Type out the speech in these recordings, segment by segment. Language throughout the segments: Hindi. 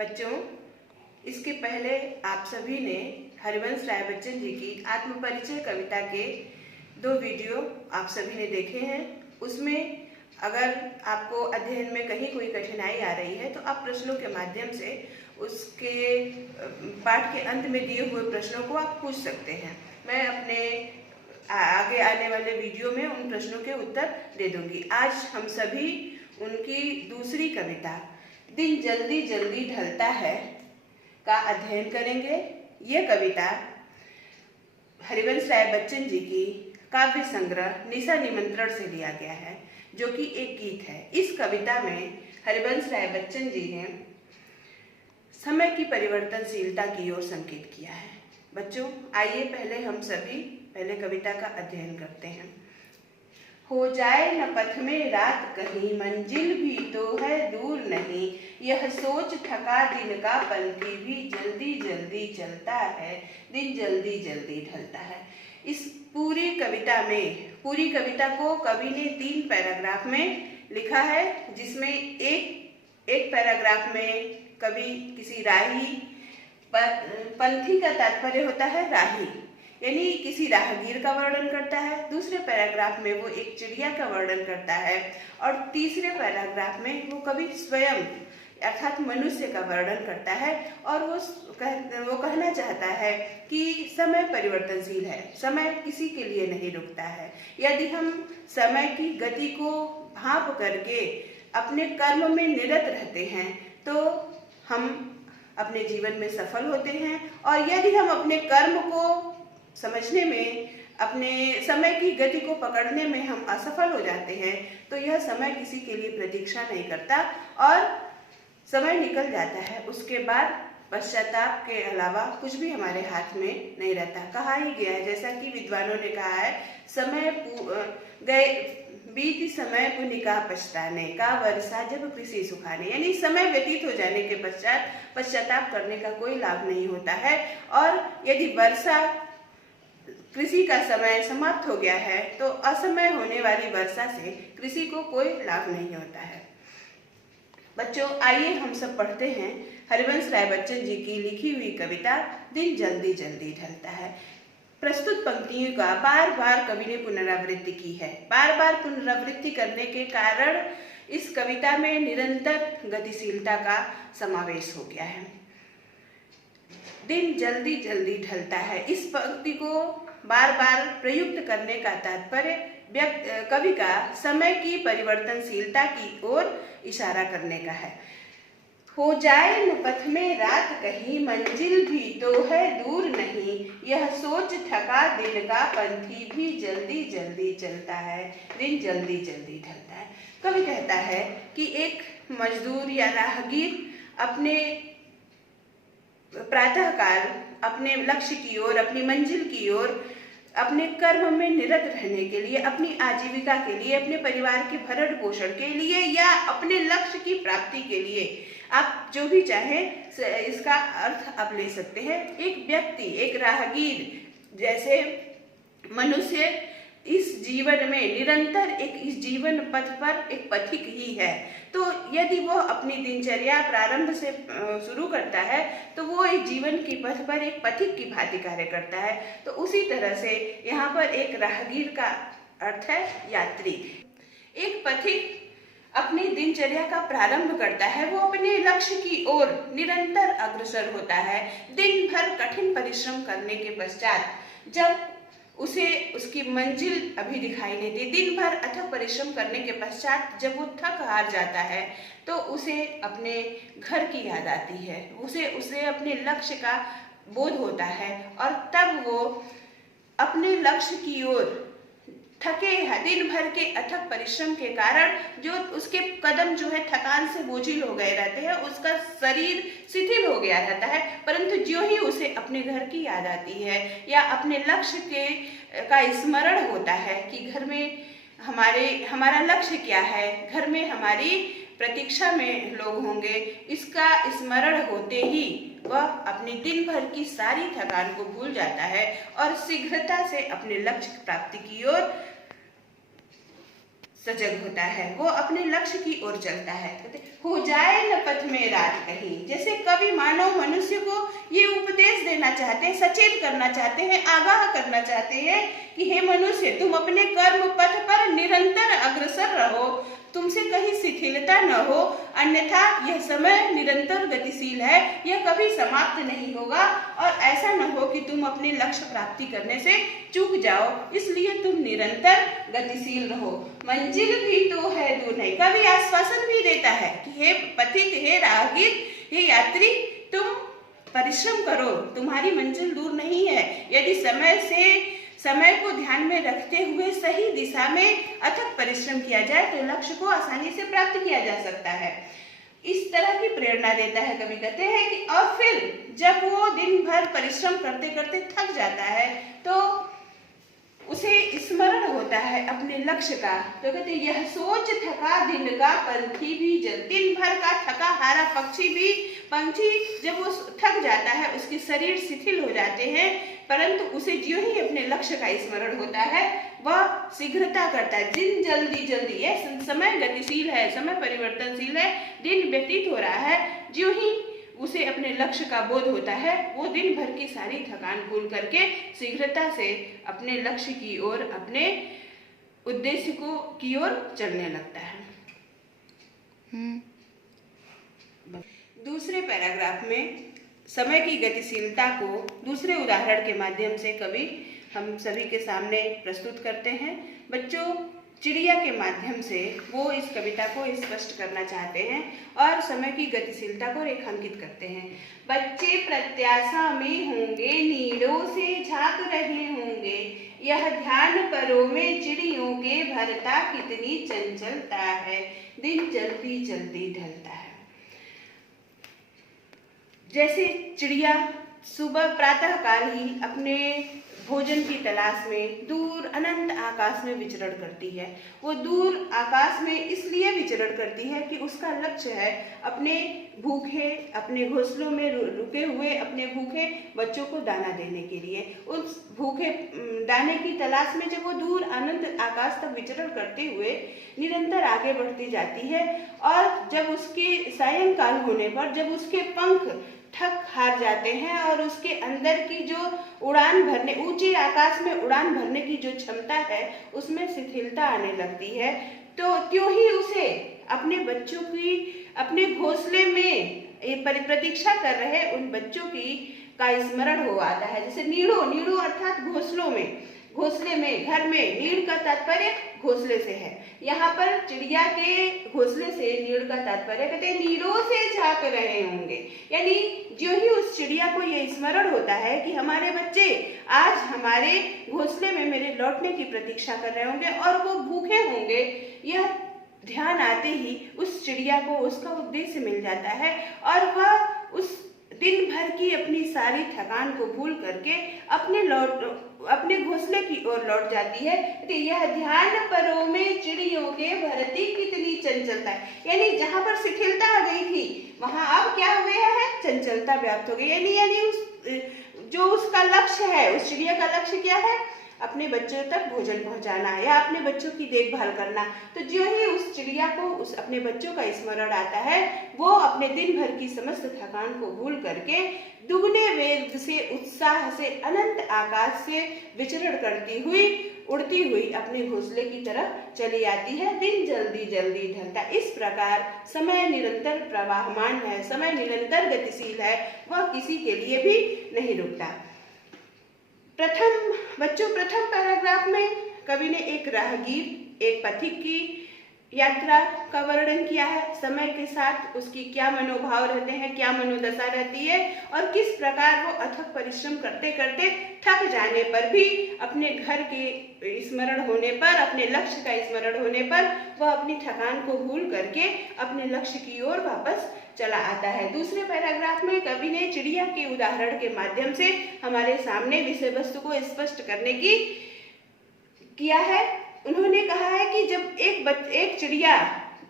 बच्चों, इसके पहले आप सभी ने हरिवंश राय बच्चन जी की आत्मपरिचय कविता के 2 वीडियो आप सभी ने देखे हैं। उसमें अगर आपको अध्ययन में कहीं कोई कठिनाई आ रही है तो आप प्रश्नों के माध्यम से उसके पाठ के अंत में दिए हुए प्रश्नों को आप पूछ सकते हैं। मैं अपने आगे आने वाले वीडियो में उन प्रश्नों के उत्तर दे दूंगी। आज हम सभी उनकी दूसरी कविता दिन जल्दी जल्दी ढलता है का अध्ययन करेंगे। ये कविता हरिवंश राय बच्चन जी की काव्य संग्रह निशा निमंत्रण से लिया गया है, जो कि एक गीत है। इस कविता में हरिवंश राय बच्चन जी ने समय की परिवर्तनशीलता की ओर संकेत किया है। बच्चों, आइए पहले हम सभी पहले कविता का अध्ययन करते हैं। हो जाए न पथ में रात कहीं, मंजिल भी तो है दूर नहीं, यह सोच थका दिन का पंथी भी जल्दी जल्दी चलता है, दिन जल्दी जल्दी ढलता है। इस पूरी कविता को कवि ने 3 पैराग्राफ में लिखा है, जिसमें एक पैराग्राफ में कवि किसी राही पंथी का तात्पर्य होता है राही, यानी किसी राहगीर का वर्णन करता है। दूसरे पैराग्राफ में वो एक चिड़िया का वर्णन करता है और तीसरे पैराग्राफ में वो कवि स्वयं अर्थात मनुष्य का वर्णन करता है और वो कहना चाहता है कि समय परिवर्तनशील है, समय किसी के लिए नहीं रुकता है। यदि हम समय की गति को भांप करके अपने कर्म में निरत रहते हैं तो हम अपने जीवन में सफल होते हैं, और यदि हम अपने कर्म को समझने में, अपने समय की गति को पकड़ने में हम असफल हो जाते हैं तो यह समय किसी के लिए प्रतीक्षा नहीं करता और समय निकल जाता है। उसके बाद पश्चाताप के अलावा कुछ भी हमारे हाथ में नहीं रहता। कहा ही गया है, जैसा कि विद्वानों ने कहा है, समय गए बीती समय पुनिका पछताने का, वर्षा जब कृषि सुखाने, यानी समय व्यतीत हो जाने के पश्चात पश्चाताप करने का कोई लाभ नहीं होता है। और यदि वर्षा कृषि का समय समाप्त हो गया है तो असमय होने वाली वर्षा से कृषि को कोई लाभ नहीं होता है। बच्चों, आइए हम सब पढ़ते हैं हरिवंश राय बच्चन जी की लिखी हुई कविता दिन जल्दी जल्दी ढलता है। प्रस्तुत पंक्तियों का बार बार कवि ने पुनरावृत्ति की है। बार बार पुनरावृत्ति करने के कारण इस कविता में निरंतर गतिशीलता का समावेश हो गया है। दिन जल्दी जल्दी ढलता है, इस पंक्ति को बार बार प्रयुक्त करने का तात्पर्य कवि का समय की परिवर्तनशीलता की ओर इशारा करने का है। हो जाए न पथ में रात कहीं, मंजिल भी तो है दूर नहीं, यह सोच थका दिन का पंथी भी जल्दी जल्दी चलता है, दिन जल्दी जल्दी ढलता है। कवि कहता है कि एक मजदूर या राहगीर अपने प्रातःकाल अपने लक्ष्य की ओर, अपनी मंजिल की ओर, अपने कर्म में निरत रहने के लिए, अपनी आजीविका के लिए, अपने परिवार के भरण पोषण के लिए या अपने लक्ष्य की प्राप्ति के लिए, आप जो भी चाहें इसका अर्थ आप ले सकते हैं। एक व्यक्ति, एक राहगीर जैसे मनुष्य इस जीवन में निरंतर इस जीवन पथ पर एक पथिक ही है, तो यदि वो अपनी दिनचर्या प्रारंभ से शुरू करता है तो वो एक जीवन की पथ पर एक पथिक की भांति कार्य करता है। तो उसी तरह से यहाँ पर एक राहगीर का अर्थ है यात्री। एक पथिक अपनी दिनचर्या का प्रारंभ करता है, वो अपने लक्ष्य की ओर निरंतर अग्रसर होता है। दिन भर कठिन परिश्रम करने के पश्चात जब उसे उसकी मंजिल अभी दिखाई नहीं देती, दिन भर अथक परिश्रम करने के पश्चात जब वो थक हार जाता है तो उसे अपने घर की याद आती है, उसे अपने लक्ष्य का बोध होता है, और तब वो अपने लक्ष्य की ओर थके दिन भर के अथक परिश्रम के कारण जो उसके कदम जो है थकान से बोझिल हो गए रहते हैं, उसका शरीर शिथिल हो गया रहता है, परंतु ज्यों ही उसे अपने घर की याद आती है या अपने लक्ष्य का स्मरण होता है कि घर में हमारा लक्ष्य क्या है, घर में हमारी प्रतीक्षा में लोग होंगे, इसका स्मरण होते ही वह अपनी दिन भर की सारी थकान को भूल जाता है और शीघ्रता से अपने लक्ष्य प्राप्ति की ओर सजग होता है, वो अपने लक्ष्य की ओर चलता है। हो जाए न पथ में रात कहीं, जैसे कवि मानव मनुष्य को ये उपदेश देना चाहते हैं, सचेत करना चाहते हैं, आगाह करना चाहते हैं कि हे मनुष्य, तुम अपने कर्म पथ पर निरंतर अग्रसर रहो, तुमसे कहीं शिथिलता न हो, अन्यथा यह समय निरंतर गतिशील है, यह कभी समाप्त नहीं होगा और ऐसा न हो कि तुम अपने लक्ष्य प्राप्ति करने से चूक जाओ, इसलिए तुम निरंतर गतिशील रहो। मंजिल भी तो है दूर नहीं, कवि आश्वासन भी देता है कि हे पथिक, हे राहगीर, हे यात्री, तुम परिश्रम करो, तुम्हारी मंजिल दूर नहीं है। यदि समय को ध्यान में रखते हुए सही दिशा में अथक परिश्रम किया जाए तो लक्ष्य को आसानी से प्राप्त किया जा सकता है। इस तरह की प्रेरणा देता है। कवि कहते हैं कि और फिर जब वो दिन भर परिश्रम करते करते थक जाता है तो उसे स्मरण होता है अपने लक्ष्य का। तो कहते यह सोच थका दिन का पंछी भी जल, दिन भर का थका हारा पंछी जब वो थक जाता है, उसके शरीर शिथिल हो जाते हैं, परंतु उसे ज्यों ही अपने लक्ष्य का स्मरण होता है वह शीघ्रता करता है। दिन जल्दी जल्दी, यह समय गतिशील है, समय परिवर्तनशील है, दिन व्यतीत हो रहा है, ज्यों ही उसे अपने लक्ष्य का बोध होता है वो दिन भर की सारी थकान भूल करके शीघ्रता से अपने लक्ष्य की ओर, अपने उद्देश्य की ओर चलने लगता है। दूसरे पैराग्राफ में समय की गतिशीलता को दूसरे उदाहरण के माध्यम से कवि हम सभी के सामने प्रस्तुत करते हैं। बच्चों, चिड़िया के माध्यम से वो इस कविता को स्पष्ट करना चाहते हैं और समय की गतिशीलता को रेखांकित करते हैं। बच्चे प्रत्याशा में होंगे, नीड़ों से झांक रहे होंगे, यह ध्यान परों में चिड़ियों के भरता कितनी चंचलता है, दिन जल्दी जल्दी ढलता है। जैसे चिड़िया सुबह प्रातःकाल ही अपने भोजन की तलाश में दूर अनंत आकाश में विचरण करती है। वो दूर आकाश में इसलिए विचरण करती है कि उसका लक्ष्य है अपने भूखे, अपने घोंसलों में रुके हुए अपने भूखे बच्चों को दाना देने के लिए। उस भूखे दाने की तलाश में जब वो दूर अनंत आकाश तक विचरण करते हुए निरंतर आगे बढ़ती जाती है और जब उसके सायंकाल होने पर जब उसके पंख थक हार जाते हैं और उसके अंदर की जो उड़ान भरने, ऊंचे आकाश में उड़ान भरने की जो क्षमता है उसमें शिथिलता आने लगती है, तो त्यों ही उसे अपने बच्चों की, अपने घोंसले में प्रतीक्षा कर रहे उन बच्चों का स्मरण हो आता है। जैसे नीड़ों अर्थात घोंसले में, घर में, नीड़ का तात्पर्य घोंसले से है। यहाँ पर चिड़िया के घोंसले से नीड़ का तात्पर्य कहते हैं नीड़ों से झांक रहे होंगे, यानी जो ही उस चिड़िया को ये स्मरण होता है कि हमारे बच्चे आज हमारे घोंसले में मेरे लौटने की प्रतीक्षा कर रहे होंगे और वो भूखे होंगे, यह ध्यान आते ही उस चिड़िया को उसका उद्देश्य मिल जाता है और वह उस दिन भर की अपनी सारी थकान को भूल करके अपने घोंसले की ओर लौट जाती है। तो यह ध्यान परों में चिड़ियों के भरती कितनी चंचलता है, यानी जहाँ पर शिथिलता आ गई थी वहां अब क्या हो गया है, चंचलता व्याप्त हो गई। यानी जो उसका लक्ष्य है, उस चिड़िया का लक्ष्य क्या है, अपने बच्चों तक भोजन पहुंचाना या अपने बच्चों की देखभाल करना। तो जो ही उस चिड़िया को उस अपने बच्चों का स्मरण आता है वो अपने दिन भर की समस्त थकान को भूल करके दुगने वेग से, उत्साह से अनंत आकाश से विचरण करती हुई, उड़ती हुई अपने घोंसले की तरफ चली आती है। दिन जल्दी जल्दी ढलता। इस प्रकार समय निरंतर प्रवाहमान है, समय निरंतर गतिशील है, वह किसी के लिए भी नहीं रुकता। प्रथम पैराग्राफ में कवि ने एक राहगीर, एक पथिक की यात्रा का वर्णन किया है। समय के साथ उसकी क्या मनोभाव रहते हैं, क्या मनोदशा रहती है और किस प्रकार वो अथक परिश्रम करते करते थक जाने पर भी अपने घर के स्मरण होने पर, अपने लक्ष्य का स्मरण होने पर वह अपनी थकान को भूल करके अपने लक्ष्य की ओर वापस चला आता है। दूसरे पैराग्राफ में कवि ने चिड़िया के उदाहरण के माध्यम से हमारे सामने विषय वस्तु को स्पष्ट करने की किया है। उन्होंने कहा है कि जब एक चिड़िया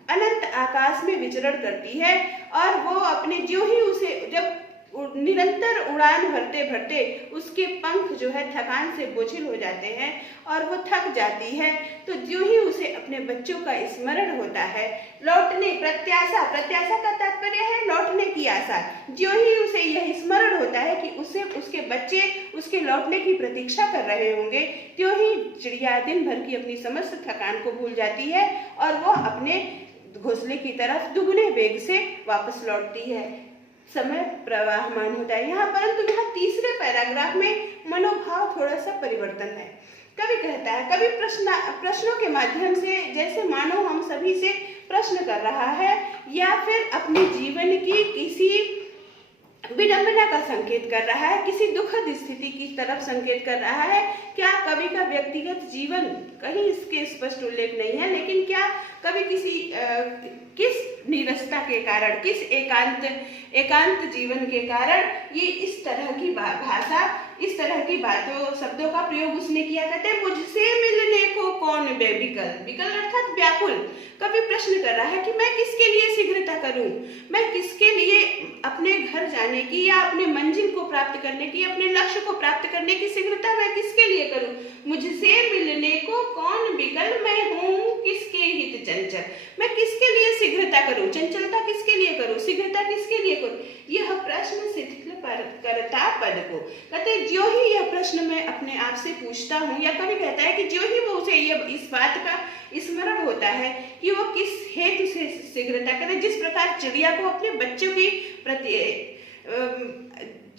अनंत आकाश में विचरण करती है और वो अपने जो ही उसे जब निरंतर उड़ान भरते भरते उसके पंख जो है थकान से बोझिल हो जाते हैं और वो थक जाती है। तो जो ही उसे अपने बच्चों का स्मरण होता है, लौटने प्रत्याशा, प्रत्याशा का तात्पर्य है लौटने की आशा, जो ही उसे यह स्मरण होता है कि उसे उसके बच्चे उसके लौटने की प्रतीक्षा कर रहे होंगे, त्यों ही चिड़िया दिन भर की अपनी समस्त थकान को भूल जाती है और वो अपने घोंसले की तरफ दुगने वेग से वापस लौटती है। समय प्रवाहमान होता है यहाँ, परंतु यहाँ तीसरे पैराग्राफ में मनोभाव थोड़ा सा परिवर्तन है। कवि कहता है, कवि प्रश्नों के माध्यम से जैसे मानो हम सभी से प्रश्न कर रहा है या फिर अपने जीवन की किसी विडंबना का संकेत कर रहा है, किसी दुखद स्थिति की तरफ संकेत कर रहा है। क्या कवि का व्यक्तिगत जीवन, कहीं इसके स्पष्ट उल्लेख नहीं है, लेकिन क्या कवि किस नीरसता के कारण, किस एकांत जीवन के कारण ये इस तरह की भाषा, इस तरह की बातों शब्दों का प्रयोग उसने किया। कहते हैं मुझसे मिलने को कौन बेविकल, विकल अर्थात व्याकुल। कवि प्रश्न कर रहा है कि मैं किसके लिए शीघ्रता करूं, मैं किसके लिए अपने घर जाने की या अपने मंजिल को प्राप्त करने की, अपने लक्ष्य को प्राप्त करने की शीघ्रता मैं किसके लिए करूं। मुझसे मिलने को कौन विकल, मैं हूं किसके हित चंचल, मैं किसके लिए शीघ्रता करूं, चंचलता किसके लिए करूं, शीघ्रता किसके लिए करूं। यह प्रश्न शिथिल करता पद को। कहते जो ही यह प्रश्न मैं अपने आप से पूछता हूँ, या कवि कहता है कि जो ही वो उसे ये इस बात का स्मरण होता है कि वो किस हेतु से शीघ्रता करे, जिस प्रकार चिड़िया को अपने बच्चों की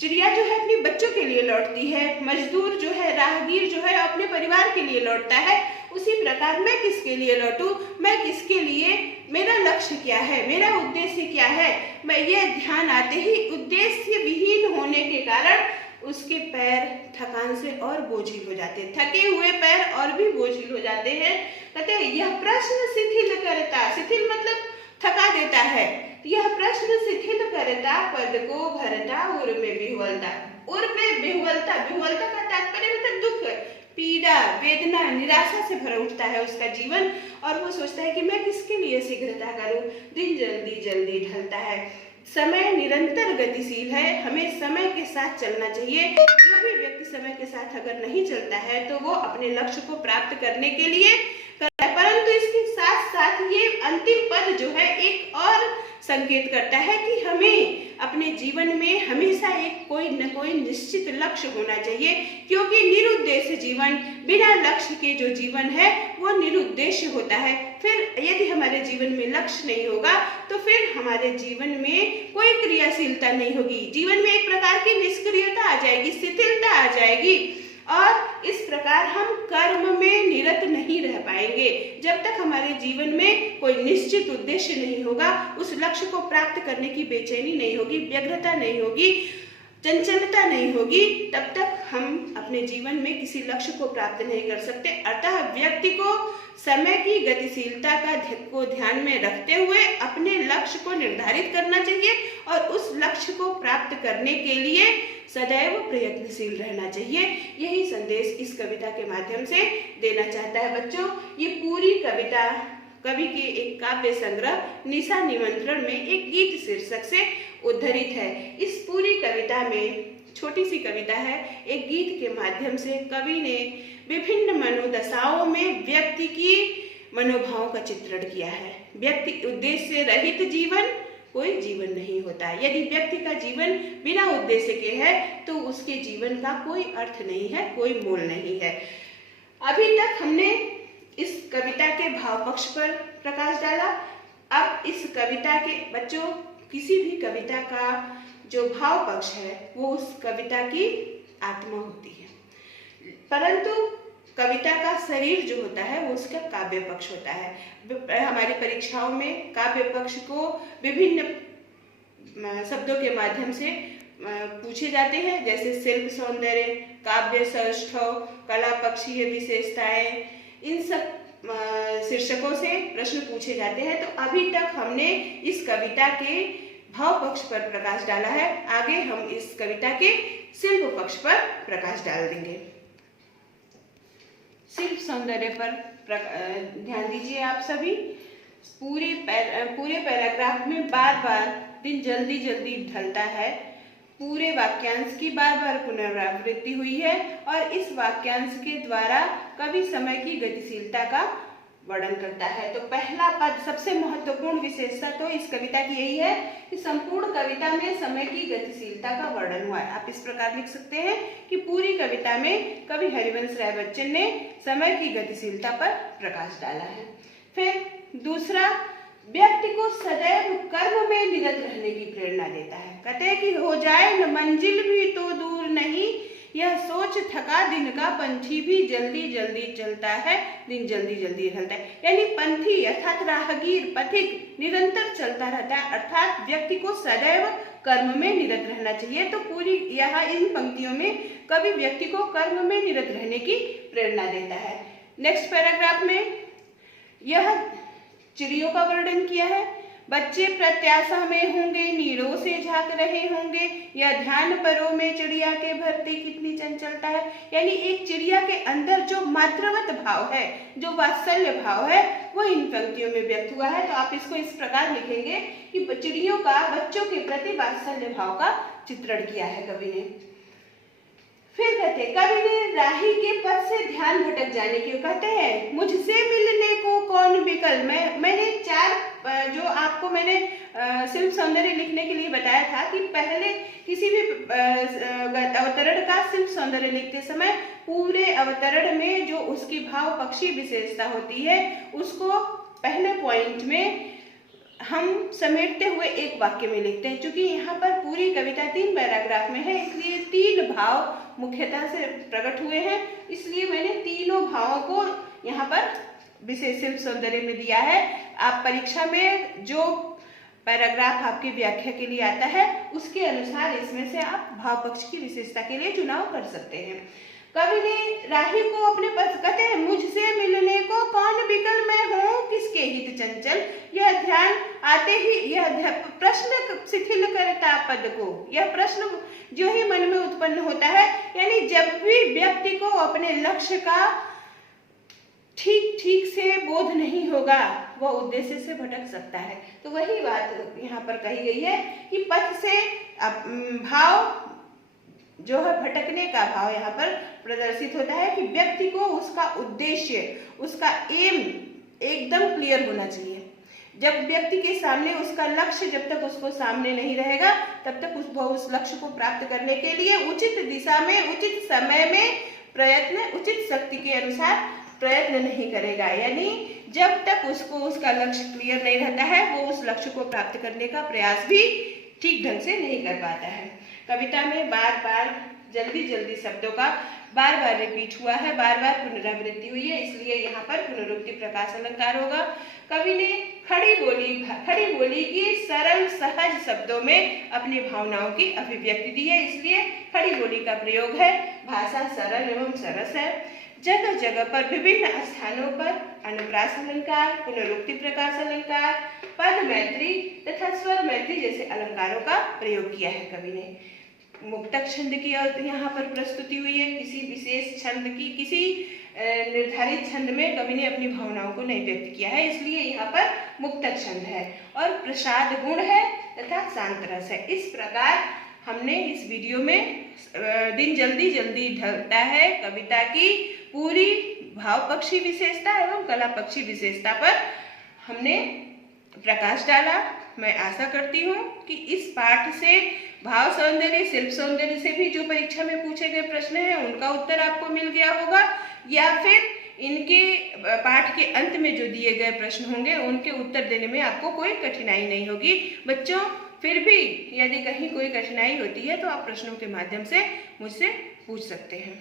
चिड़िया जो है अपने बच्चों के लिए लौटती है, मजदूर जो है, राहगीर जो है अपने परिवार के लिए लौटता है, उसी प्रकार मैं किसके लिए लौटूं, मैं किसके लिए, मेरा लक्ष्य क्या है, मेरा उद्देश्य क्या है। मैं ये ध्यान आते ही उद्देश्य विहीन होने के कारण उसके पैर थकान से और बोझिल हो जाते हैं, थके हुए पैर और भी बोझिल हो जाते हैं। कहते हैं यह प्रश्न शिथिल करता, शिथिल मतलब थका देता है, यह प्रश्न शिथिल करता पद को भरता उर में विह्वलता, उर में विह्वलता, विह्वलता का तात्पर्य मतलब दुख, पीड़ा, वेदना, निराशा से भर उठता है उसका जीवन और वो सोचता है कि मैं किसके लिए शीघ्रता करूं। दिन जल्दी जल्दी ढलता है, समय निरंतर गतिशील है, हमें समय के साथ चलना चाहिए। जो भी व्यक्ति समय के साथ अगर नहीं चलता है तो वो अपने लक्ष्य को प्राप्त करने के लिए करता है, परंतु इसके साथ साथ ये अंतिम पद जो है एक और संकेत करता है कि हमें अपने जीवन में हमेशा एक कोई न कोई निश्चित लक्ष्य होना चाहिए, क्योंकि निरुद्देश्य जीवन, बिना लक्ष्य के जो जीवन है वो निरुद्देश्य होता है। फिर यदि हमारे जीवन में लक्ष्य नहीं होगा तो फिर हमारे जीवन में कोई क्रियाशीलता नहीं होगी, जीवन में एक प्रकार की निष्क्रियता आ जाएगी, शिथिलता आ जाएगी और इस प्रकार हम कर्म में निरत नहीं रह पाएंगे। जब तक हमारे जीवन में कोई निश्चित उद्देश्य नहीं होगा, उस लक्ष्य को प्राप्त करने की बेचैनी नहीं होगी, व्यग्रता नहीं होगी, चंचलता नहीं होगी, तब तक हम अपने जीवन में किसी लक्ष्य को प्राप्त नहीं कर सकते। अतः व्यक्ति को समय की गतिशीलता को ध्यान में रखते हुए अपने लक्ष्य को निर्धारित करना चाहिए और उस लक्ष्य को प्राप्त करने के लिए सदैव प्रयत्नशील रहना चाहिए। यही संदेश इस कविता के माध्यम से देना चाहता है। बच्चों, ये पूरी कविता कवि के एक काव्य संग्रह निशा निमंत्रण में एक गीत शीर्षक से उद्धृत है। इस पूरी कविता में, छोटी सी कविता है, एक गीत के माध्यम से कवि ने विभिन्न मनोदशाओं में व्यक्ति की मनोभाव का चित्रण किया है। व्यक्ति उद्देश्य रहित जीवन कोई जीवन नहीं होता। यदि व्यक्ति का जीवन बिना उद्देश्य के है तो उसके जीवन का कोई अर्थ नहीं है, कोई मूल नहीं है। अभी तक हमने इस कविता के भाव पक्ष पर प्रकाश डाला। अब इस कविता के बच्चों, किसी भी कविता का जो भाव पक्ष है वो उस कविता की आत्मा होती है, परंतु कविता का शरीर जो होता है वो उसका काव्य पक्ष होता है। हमारी परीक्षाओं में काव्य पक्ष को विभिन्न शब्दों के माध्यम से पूछे जाते हैं, जैसे शिल्प सौंदर्य, काव्य सौष्ठव, कला पक्षीय विशेषताएं, इन सब शीर्षकों से प्रश्न पूछे जाते हैं। तो अभी तक हमने इस कविता के भाव पक्ष पर प्रकाश डाला है, आगे हम इस कविता के शिल्प पक्ष पर प्रकाश डाल देंगे। शिल्प सौंदर्य पर ध्यान दीजिए आप सभी। पूरे पैराग्राफ में बार बार दिन जल्दी जल्दी ढलता है, पूरे वाक्यांश की बार बार पुनरावृत्ति हुई है और इस वाक्यांश के द्वारा कवि समय की गतिशीलता का वर्णन करता है। तो पहला पद, सबसे महत्वपूर्ण विशेषता तो इस कविता की यही है कि संपूर्ण कविता में समय की गतिशीलता का वर्णन हुआ है। आप इस प्रकार लिख सकते हैं कि पूरी कविता में कवि हरिवंश राय बच्चन ने समय की गतिशीलता पर प्रकाश डाला है। फिर दूसरा, व्यक्ति को सदैव कर्म में निरत रहने की प्रेरणा देता है। कहते हैं कि हो जाए न मंजिल भी तो दूर नहीं, यह सोच थका दिन का पंछी भी जल्दी जल्दी चलता है, दिन जल्दी जल्दी ढलता है। यानी पंथी अर्थात राहगीर, पथिक निरंतर चलता रहता है, अर्थात व्यक्ति को सदैव कर्म में निरत रहना चाहिए। तो पूरी यहाँ इन पंक्तियों में कवि व्यक्ति को कर्म में निरत रहने की प्रेरणा देता है। नेक्स्ट पैराग्राफ में यह चिड़ियों का वर्णन किया है। बच्चे प्रत्याशा में होंगे, नीड़ों से झांक रहे होंगे, या ध्यान परों में चिड़िया के भरती कितनी चंचलता है। यानी एक चिड़िया के अंदर जो मातृवत भाव है, जो वात्सल्य भाव है, वो इन पंक्तियों में व्यक्त हुआ है। तो आप इसको इस प्रकार लिखेंगे कि चिड़ियों का बच्चों के प्रति वात्सल्य भाव का चित्रण किया है कवि ने। फिर कहते कवि ने राही के पथ से ध्यान भटक जाने की, कहते हैं मुझसे मिलने को कौन विकल। मैंने जो आपको मैंने शिल्प सौंदर्य लिखने के लिए बताया था कि पहले किसी भी अवतरण का शिल्प सौंदर्य लिखते समय पूरे अवतरण में जो उसकी भाव पक्षी विशेषता होती है उसको पहले पॉइंट में हम समेटते हुए एक वाक्य में लिखते हैं। क्योंकि यहाँ पर पूरी कविता 3 पैराग्राफ में है, इसलिए 3 भाव मुख्यतः से प्रकट हुए हैं, इसलिए मैंने तीनों भावों को यहाँ पर विशेष शिल्प सौंदर्य में दिया है। आप परीक्षा में जो पैराग्राफ आपकी व्याख्या के लिए आता है उसके अनुसार इसमें से आप भाव पक्ष की विशेषता के लिए चुनाव कर सकते हैं। कवि ने राही को अपने पद, कहते हैं मुझसे मिलने को कौन विकल, मैं हूँ किसके हित चंचल, यह ध्यान आते ही यह प्रश्न शिथिल करता पद को। यह प्रश्न जो ही मन में उत्पन्न होता है, यानी जब भी व्यक्ति को अपने लक्ष्य का ठीक से बोध नहीं होगा वह उद्देश्य से भटक सकता है। तो वही बात यहाँ पर कही गई है कि पथ से भाव जो है भटकने का भाव यहाँ पर प्रदर्शित होता है कि व्यक्ति को उसका उद्देश्य, उसका एम एकदम क्लियर होना चाहिए। जब व्यक्ति के सामने उसका लक्ष्य जब तक उसको सामने नहीं रहेगा तब तक उस लक्ष्य को प्राप्त करने के लिए उचित दिशा में, उचित समय में प्रयत्न, उचित शक्ति के अनुसार प्रयत्न नहीं करेगा। यानी जब तक उसको उसका लक्ष्य क्लियर नहीं रहता है वो उस लक्ष्य को प्राप्त करने का प्रयास भी ठीक ढंग से नहीं कर पाता है। कविता में बार बार जल्दी शब्दों का बार बार रिपीट हुआ है, बार बार पुनरावृत्ति हुई है, इसलिए यहाँ पर पुनरुक्ति प्रकाश अलंकार होगा। कवि ने खड़ी बोली की सरल सहज शब्दों में अपनी भावनाओं की अभिव्यक्ति दी है, इसलिए खड़ी बोली का प्रयोग है। भाषा सरल एवं सरस है। जगह जगह पर विभिन्न स्थानों पर अनुप्रास अलंकार, पुनरुक्ति प्रकाश अलंकार, पद मैत्री तथा स्वर मैत्री जैसे अलंकारों का प्रयोग किया है कवि ने। मुक्तक छंद की यहाँ पर प्रस्तुति हुई है। किसी विशेष छंद की, किसी निर्धारित छंद में कवि ने अपनी भावनाओं को नहीं व्यक्त किया है, इसलिए यहाँ पर मुक्तक छंद है। और प्रसाद गुण है तथा शांत रस है। इस प्रकार हमने इस वीडियो में दिन जल्दी ढलता है कविता की पूरी भाव पक्षी विशेषता एवं कला पक्षी विशेषता पर हमने प्रकाश डाला। मैं आशा करती हूँ कि इस पाठ से भाव सौंदर्य, शिल्प सौंदर्य से भी जो परीक्षा में पूछे गए प्रश्न हैं उनका उत्तर आपको मिल गया होगा, या फिर इनके पाठ के अंत में जो दिए गए प्रश्न होंगे उनके उत्तर देने में आपको कोई कठिनाई नहीं होगी। बच्चों, फिर भी यदि कहीं कोई कठिनाई होती है तो आप प्रश्नों के माध्यम से मुझसे पूछ सकते हैं।